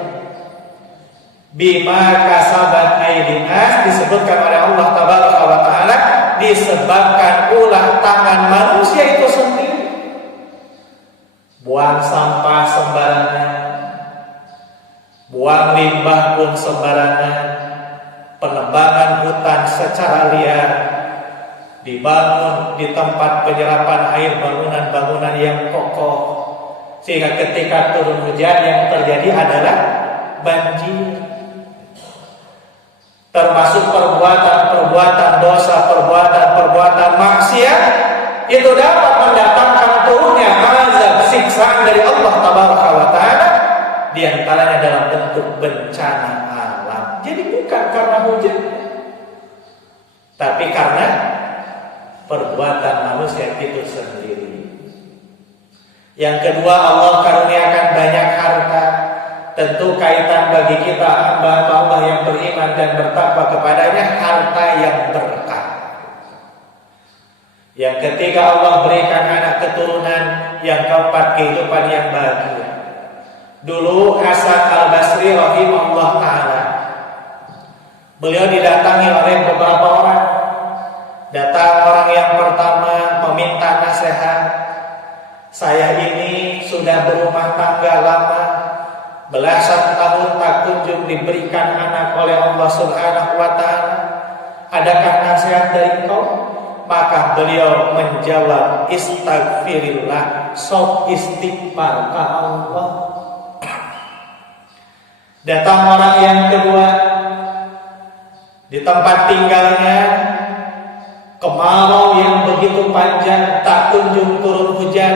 Bima kasabat aidinas disebutkan oleh Allah Tabaraka wa Ta'ala, disebabkan ulah tangan manusia itu sendiri. Buang sampah sembarangan, buang limbah pun sembarangan, penebangan hutan secara liar, dibangun di tempat penyerapan air bangunan-bangunan yang kokoh, sehingga ketika turun hujan yang terjadi adalah banjir. Termasuk perbuatan-perbuatan dosa, perbuatan-perbuatan maksiat itu dapat mendatangkan turunnya azab siksaan dari Allah Tabaraka wa Ta'ala, di antaranya dalam bentuk bencana alam. Jadi bukan karena hujan, tapi karena perbuatan manusia itu sendiri. Yang kedua, Allah karuniakan banyak harta. Tentu kaitan bagi kita hamba Allah yang beriman dan bertakwa kepadanya, harta yang berkah. Yang ketiga, Allah berikan anak keturunan. Yang keempat, kehidupan yang bahagia. Dulu Hasan Al-Basri rahimahullah ta'ala, beliau didatangi oleh beberapa orang. Datang orang yang pertama meminta nasihat. Saya ini sudah berumah tangga lama, belasan tahun tak kunjung diberikan anak oleh Allah Subhanahu wa Ta'ala. Adakah nasihat dari engkau? Maka beliau menjawab, istighfirillah, sok istighfar ke Allah. Datang orang yang kedua, di tempat tinggalnya kemarau yang begitu panjang, tak kunjung turun hujan.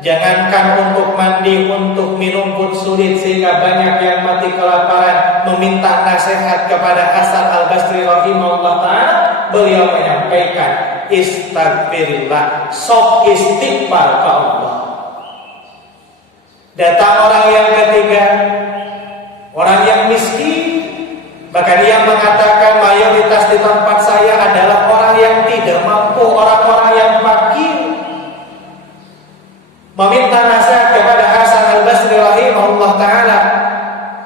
Jangankan untuk mandi, untuk minum pun sulit, sehingga banyak yang mati kelaparan. Meminta nasihat kepada Hasan Al-Basri rahimahullah ta'ala, beliau menyampaikan, istighfirillah, sok istighfar ke Allah. Datang orang yang ketiga, orang yang miskin, bahkan dia mengatakan mayoritas di tempat saya adalah orang yang tidak mampu, orang-orang yang fakir. Meminta nasihat kepada Hasan Al-Basri rahimahullah ta'ala,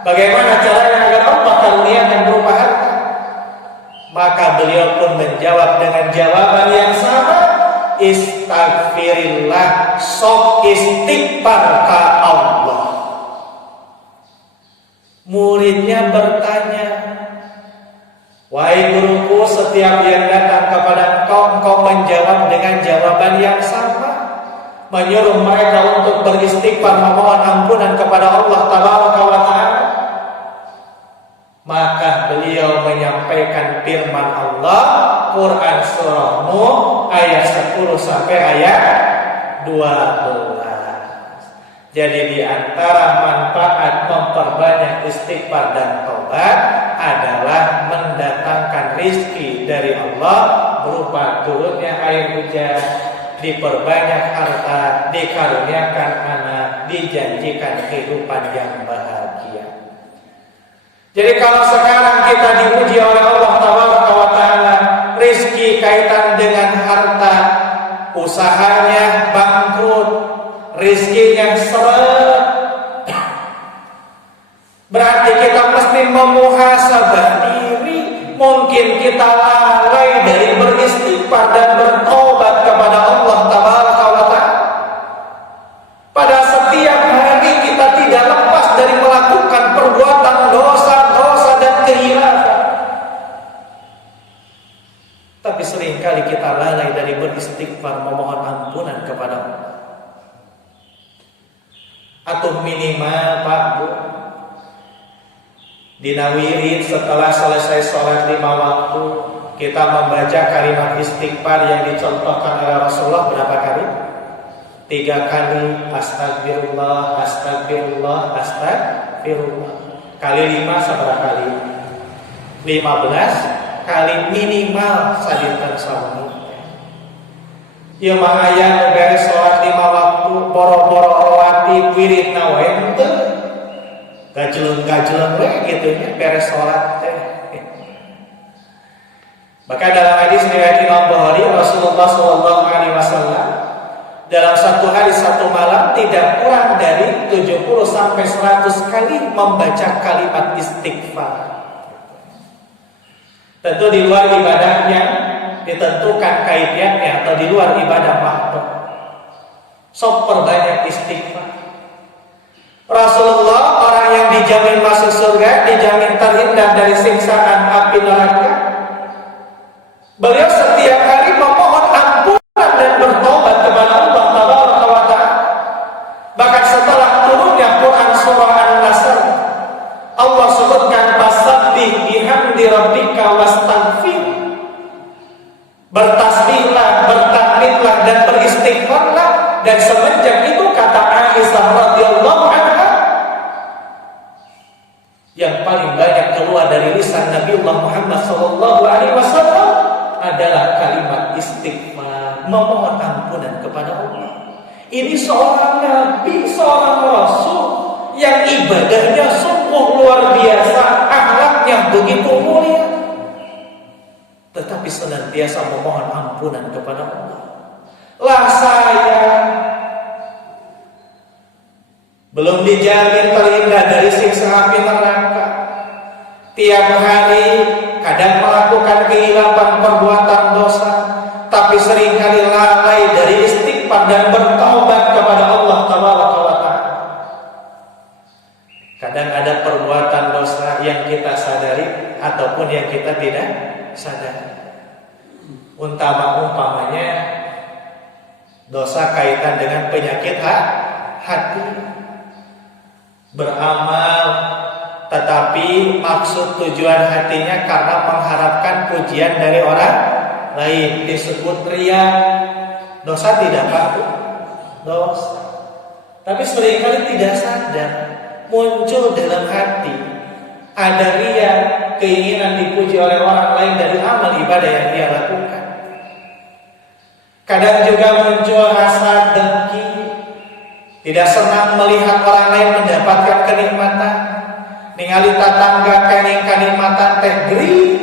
bagaimana caranya agar Allah karuniakan berupa harta. Maka beliau pun menjawab dengan jawaban yang sama, istighfirillah, sok istighfar ke Allah. Muridnya bertanya, wahai guruku, setiap yang datang kepada engkau menjawab dengan jawaban yang sama, menyuruh mereka untuk beristighfar, memohon ampunan kepada Allah Tabaraka wa Ta'ala. Maka beliau menyampaikan firman Allah, Quran surah Nuh ayat 10 sampai ayat 12. Jadi di antara manfaat memperbanyak istighfar dan taubat adalah mendatangkan rizki dari Allah berupa turunnya air hujan, diperbanyak harta, dikaruniakan anak, dijanjikan kehidupan yang bahagia. Jadi kalau sekarang kita diuji oleh Allah Tabaraka wa Ta'ala, rizki kaitan dengan harta, usahanya bangkrut, rizkinya seret, berarti kita mesti memuhasabah diri. Mungkin kita lalai dari beristighfar dan bertobat kepada Allah Tabaraka wa Ta'ala. Pada setiap hari kita tidak lepas dari melakukan perbuatan dosa-dosa dan dari beristighfar, memohon ampunan kepada Allah. Atau minimal Pak Bu, dina wirid setelah selesai sholat 5 waktu, kita membaca kalimat istighfar yang dicontohkan oleh Rasulullah berapa kali? 3 kali. Astagfirullah, astagfirullah, astagfirullah. Kali 5 seberapa kali? 15 kali minimal sadinten sami. Ieu mah aya beres salat 5 waktu boro-boro rawatib wiridna wae henteu. Gajleung-gajleung we kitu nya beres salat teh. Maka dalam hadis riwayat Imam Bukhari, Rasulullah sallallahu alaihi wasallam dalam satu hari satu malam tidak kurang dari 70 sampai 100 kali membaca kalimat istighfar. Tentu di luar ibadah yang ditentukan kaifiatnya atau di luar ibadah makhluk. Sok perbanyak istighfar. Rasulullah orang yang dijamin masuk surga, dijamin terhindar dari siksaan api neraka. Beliau setiap hari memohon ampunan dan bertobat kepada Allah Tabaraka wa Ta'ala. Bahkan setelah turunnya Quran surah An-Nasr, Allah sebutkan fasabbih bihamdi rabbika wastaghfir. Bertasbihlah, bertakbirlah dan beristighfarlah. Dan semenjak itu kata Aisyah radhiyallahu anha, yang paling banyak keluar dari lisan Nabiullah Muhammad sallallahu alaihi wasallam adalah kalimat istighfar, memohon ampunan kepada Allah. Ini seorang nabi, seorang rasul yang ibadahnya sungguh luar biasa, akhlaknya begitu mulia, tetapi senantiasa memohon ampunan kepada Allah. Lah saya belum dijamin terhindar dari siksa api neraka. Tiap hari kadang melakukan kehilapan perbuatan dosa, tapi seringkali lalai dari istighfar dan bertaubat kepada Allah Tabaraka wa Ta'ala. Kadang ada perbuatan dosa yang kita sadari ataupun yang kita tidak sadari. Umpamanya dosa kaitan dengan penyakit hati. Beramal tetapi maksud tujuan hatinya karena mengharapkan pujian dari orang lain, disebut riya. Dosa tidak Pak? Dosa. Tapi seringkali tidak sadar muncul dalam hati ada riya, keinginan dipuji oleh orang lain dari amal ibadah yang dia lakukan. Kadang juga muncul rasa dengki, tidak senang melihat orang lain mendapatkan kenikmatan. Ningali tatangga kenging kenikmatan teh geuring.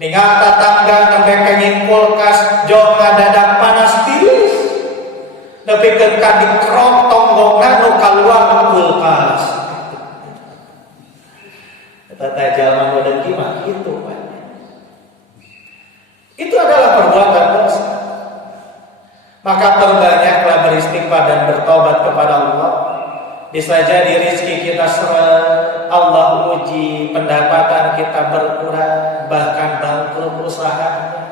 Ningali tatangga nembe kenging kulkas jog ngadadak panas tiris. Nepikeun ka dikrok tonggongna nu kaluar kulkas. Eta teh jalma nu dengki mah kitu, Pak. Itu adalah perbuatan dosa. Maka perbanyaklah beristighfar dan bertobat kepada Allah. Bisa jadi rezeki kita seret, Allah uji, pendapatan kita berkurang, bahkan bangkrut usahanya.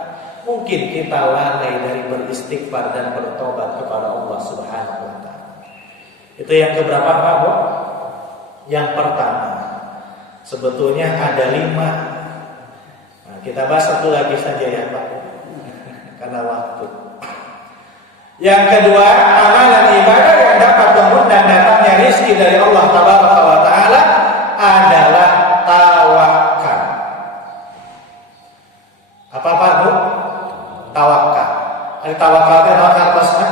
Mungkin kita lalai dari beristighfar dan bertobat kepada Allah Subhanahu wa Ta'ala. Itu yang keberapa Pak Bu? Yang pertama, sebetulnya ada 5. Kita bahas satu lagi saja ya Pak, karena waktu. Yang kedua, amalan ibadah yang dapat mengundang datangnya rezeki dari Allah Tabaraka wa Ta'ala adalah tawakal. Apa Pak Bu? Tawakal. Tawakal itu apa sih?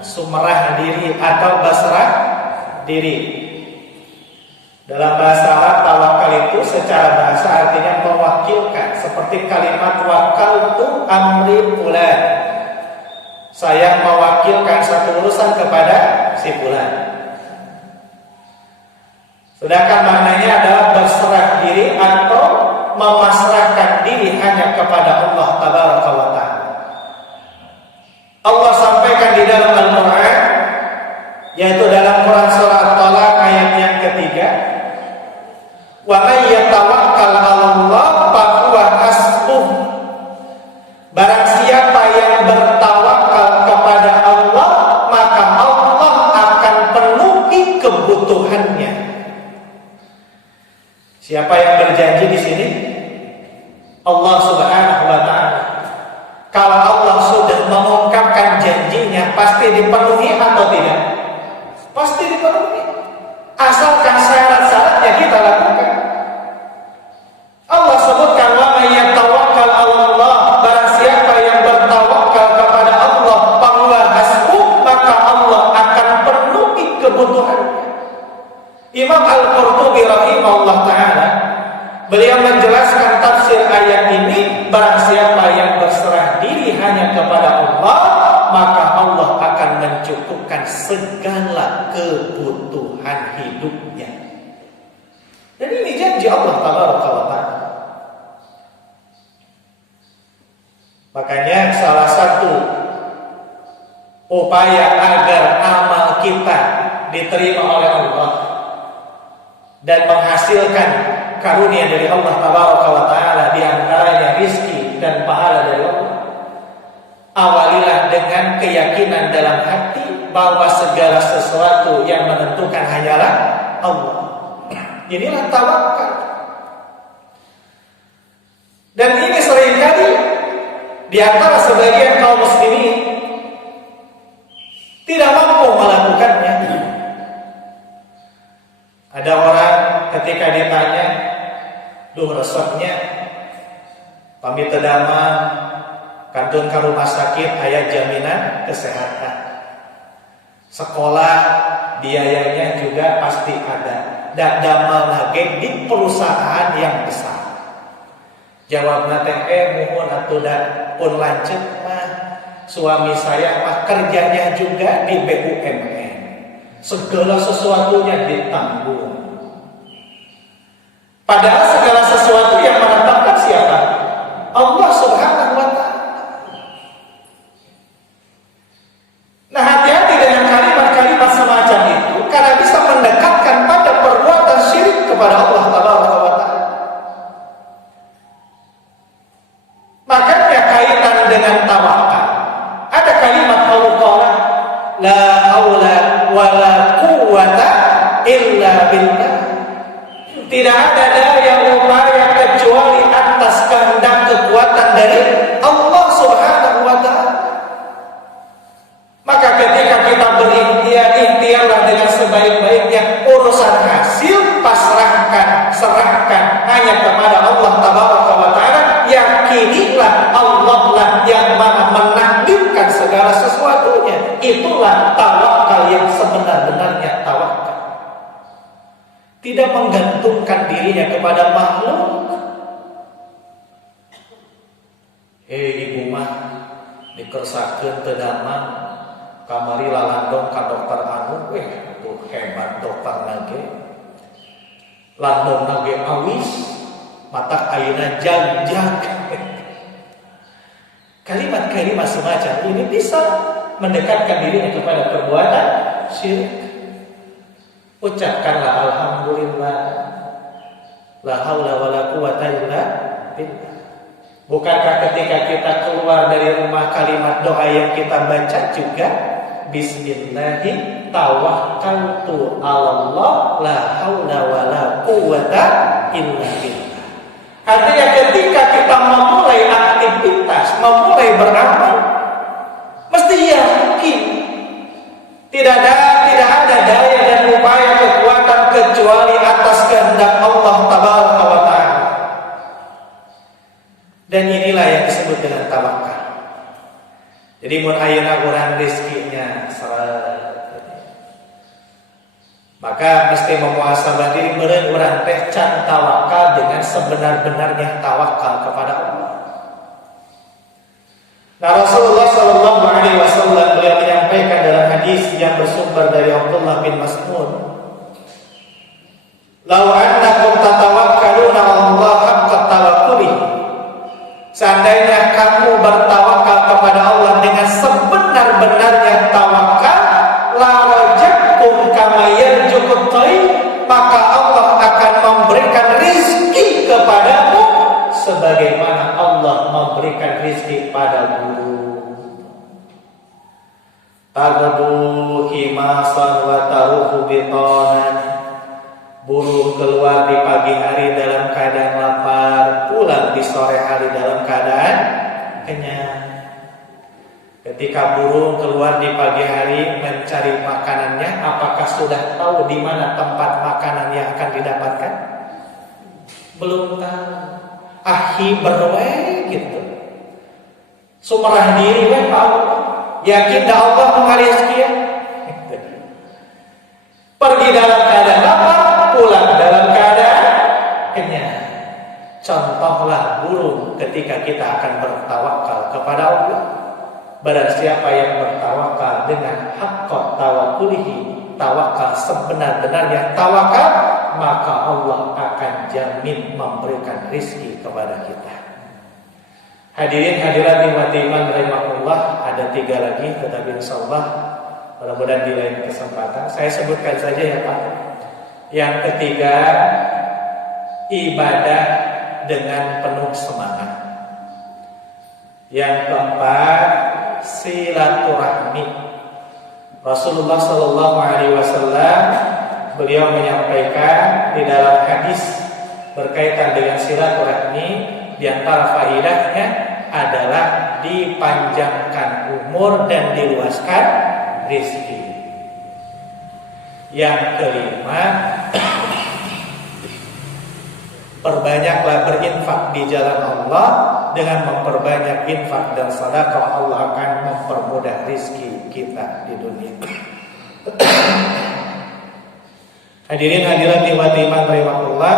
Sumerah diri atau basrah diri. Dalam bahasa Arab tawakal itu secara bahasa artinya mewakilkan, seperti kalimat wakaltu amri fulan. Saya mewakilkan satu urusan kepada si fulan. Sedangkan maknanya adalah berserah diri atau memasrahkan diri hanya kepada Allah Tabaraka wa Ta'ala. Allah sampaikan di dalam Al-Quran, yaitu dalam Quran surah At-Talaq ayat yang ketiga, wa may yatawakkal 'ala Allah fa huwa hasbuh. Barang siapa yang bertawakal kepada Allah, maka Allah akan penuhi kebutuhannya. Siapa yang berjanji di sini? Allah Subhanahu wa taala. Kalau Allah sudah mengungkapkan janjinya, pasti dipenuhi atau tidak? Pasti dipenuhi. Asalkan syarat-syaratnya kita lakukan. Allah sebutkan, wa may yatawakkal 'ala Allah, barang siapa yang bertawakal kepada Allah, fahuwa hasbuh, maka Allah akan penuhi kebutuhannya. Imam Al-Qurtubi rahimahullah taala, beliau menjelaskan tafsir ayat ini, barang siapa yang berserah diri hanya kepada Allah, maka Allah akan mencukupkan segala kebutuhan hidupnya. Dan ini janji Allah tabaraka wa taala. Makanya salah satu upaya agar amal kita diterima oleh Allah dan menghasilkan karunia dari Allah tabaraka wa taala, di antaranya rizki dan pahala dari Allah, awalilah dengan keyakinan dalam hati bahwa segala sesuatu yang menentukan hanyalah Allah. Inilah tawakal. Dan ini seringkali di antara sebagian kaum muslimin tidak mampu melakukannya. Ada orang ketika ditanya, duh resepnya pamit tedama kantun ke rumah sakit aya jaminan kesehatan, sekolah biayanya juga pasti ada, dan damel lagi di perusahaan yang besar. Jawabna teh muhun atuh da pun lanceuk mah suami saya mah kerjanya juga di BUMN, segala sesuatunya ditanggung. Padahal segala sesuatu yang menetapkan siapa? Allah Subhanahu wa taala. Nah, hati-hati dengan kalimat-kalimat semacam itu, karena bisa mendekatkan pada perbuatan syirik kepada Allah tabaraka wa taala. Makanya kaitan dengan tawakal, ada kalimat qaulullah, la haula wala quwwata illa billah. Tidak ada daya upaya kecuali atas kehendak kekuatan dari Allah Subhanahu wa taala. Maka ketika kita berikhtiar dengan sebaik-baiknya, urusan hasil serahkan hanya kepada Allah tabaraka wa taala. Yakinilah Allah lah yang Maha menakdirkan segala sesuatunya. Itulah tawakal yang sebenar-benarnya tawakal. Tidak menggantungkan dirinya kepada makhluk. Ibu mah dikersakeun teu damang, kamari lalandong ka dokter anu, tuh hebat dokter nage. Landong nage awis, mata ayeuna jag-jag. Kalimat-kalimat semacam ini bisa mendekatkan dirinya kepada perbuatan syirik. Ucapkanlah alhamdulillah, la haula wala quwwata illa billah. Bukankah ketika kita keluar dari rumah kalimat doa yang kita baca juga bismillahi tawakkaltu 'alallah la haula wala quwwata illa billah. Artinya ketika kita memulai aktivitas, memulai beramal, mesti yakin tidak ada daya dan upaya kekuatan kecuali atas kehendak Allah tabaraka wa taala. Dan inilah yang disebut dengan tawakal. Jadi mun ayeuna urang rezekinya maka mesti memuasabah diri meureun urang teh can tawakal dengan sebenar-benarnya tawakal kepada Allah. Nah, Rasulullah sallallahu alaihi wasallam beliau menyampaikan dalam hadis yang bersumber dari Abdullah bin Mas'ud, "Lau annakum tatawakkaluna 'ala Allah haqqa tawakkuli." Seandainya kamu bertawakal kepada Allah dengan sebenar-benarnya tawakal, la rajakum kama yarjuqut tayr, maka Allah akan memberikan rezeki kepadamu sebagaimana Allah memberi memberikan rizki pada burung. Tagdu himasan wa taruhu bitonan. Burung keluar di pagi hari dalam keadaan lapar, pulang di sore hari dalam keadaan kenyang. Ketika burung keluar di pagi hari mencari makanannya, apakah sudah tahu di mana tempat makanan yang akan didapatkan? Belum tahu. Ahi berwe gitu. Sumerah diri we tahu. Yakin dah Allah mengarizki ya. Pergi dalam keadaan lapar, pulang dalam keadaan kenyang. Contohlah burung ketika kita akan bertawakal kepada Allah. Barang siapa yang bertawakal dengan haqqat tawakkulihi, tawakal sebenar-benarnya tawakal, maka Allah akan jamin memberikan rizki kepada kita. Hadirin hadirat iman rahimahullah, ada 3 lagi, tetapi insyaallah mudah-mudahan di lain kesempatan saya sebutkan saja ya Pak. Yang ketiga, ibadah dengan penuh semangat. Yang keempat, silaturahmi. Rasulullah Shallallahu Alaihi Wasallam beliau menyampaikan di dalam hadis berkaitan dengan silaturahmi, di antara faedahnya adalah dipanjangkan umur dan diluaskan rezeki. Yang kelima, perbanyaklah berinfak di jalan Allah. Dengan memperbanyak infak dan sedekah, Allah akan mempermudah rezeki kita di dunia. Hadirin hadirat iman rahimahullah,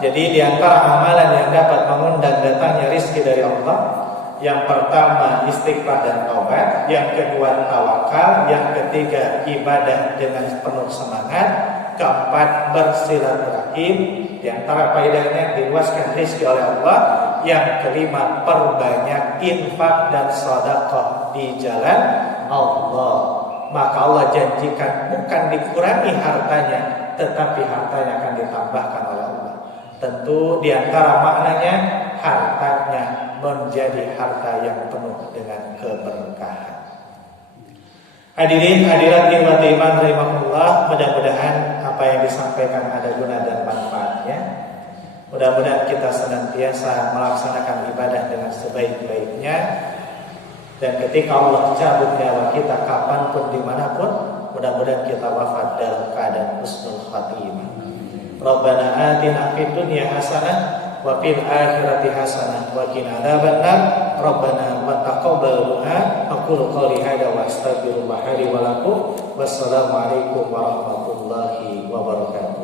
jadi di antara amalan yang dapat mengundang datangnya rezeki dari Allah, yang pertama istighfar dan taubat, yang kedua tawakal, yang ketiga ibadah dengan penuh semangat, keempat bersilaturahim, di antara faedahnya diluaskan rezeki oleh Allah, yang kelima perbanyak infak dan sedekah di jalan Allah. Maka Allah janjikan bukan dikurangi hartanya, tetapi hartanya akan ditambahkan oleh Allah. Tentu di antara maknanya hartanya menjadi harta yang penuh dengan keberkahan. Hadirin hadirat iman rahimahullah, mudah-mudahan apa yang disampaikan ada guna dan manfaatnya. Mudah-mudahan kita senantiasa melaksanakan ibadah dengan sebaik-baiknya. Dan ketika Allah cabut nyawa kita kapanpun dimanapun, mudah-mudahan kita wafat dalam keadaan husnul khatimah. Rabbana atina fid dunya hasanah wa fil akhirati hasanah wa qina adzabannar. Rabbana wa taqabbal du'a. Aqulu qouli hadza wa astaghfirullah li wa lakum. Wassalamu alaikum warahmatullahi wabarakatuh.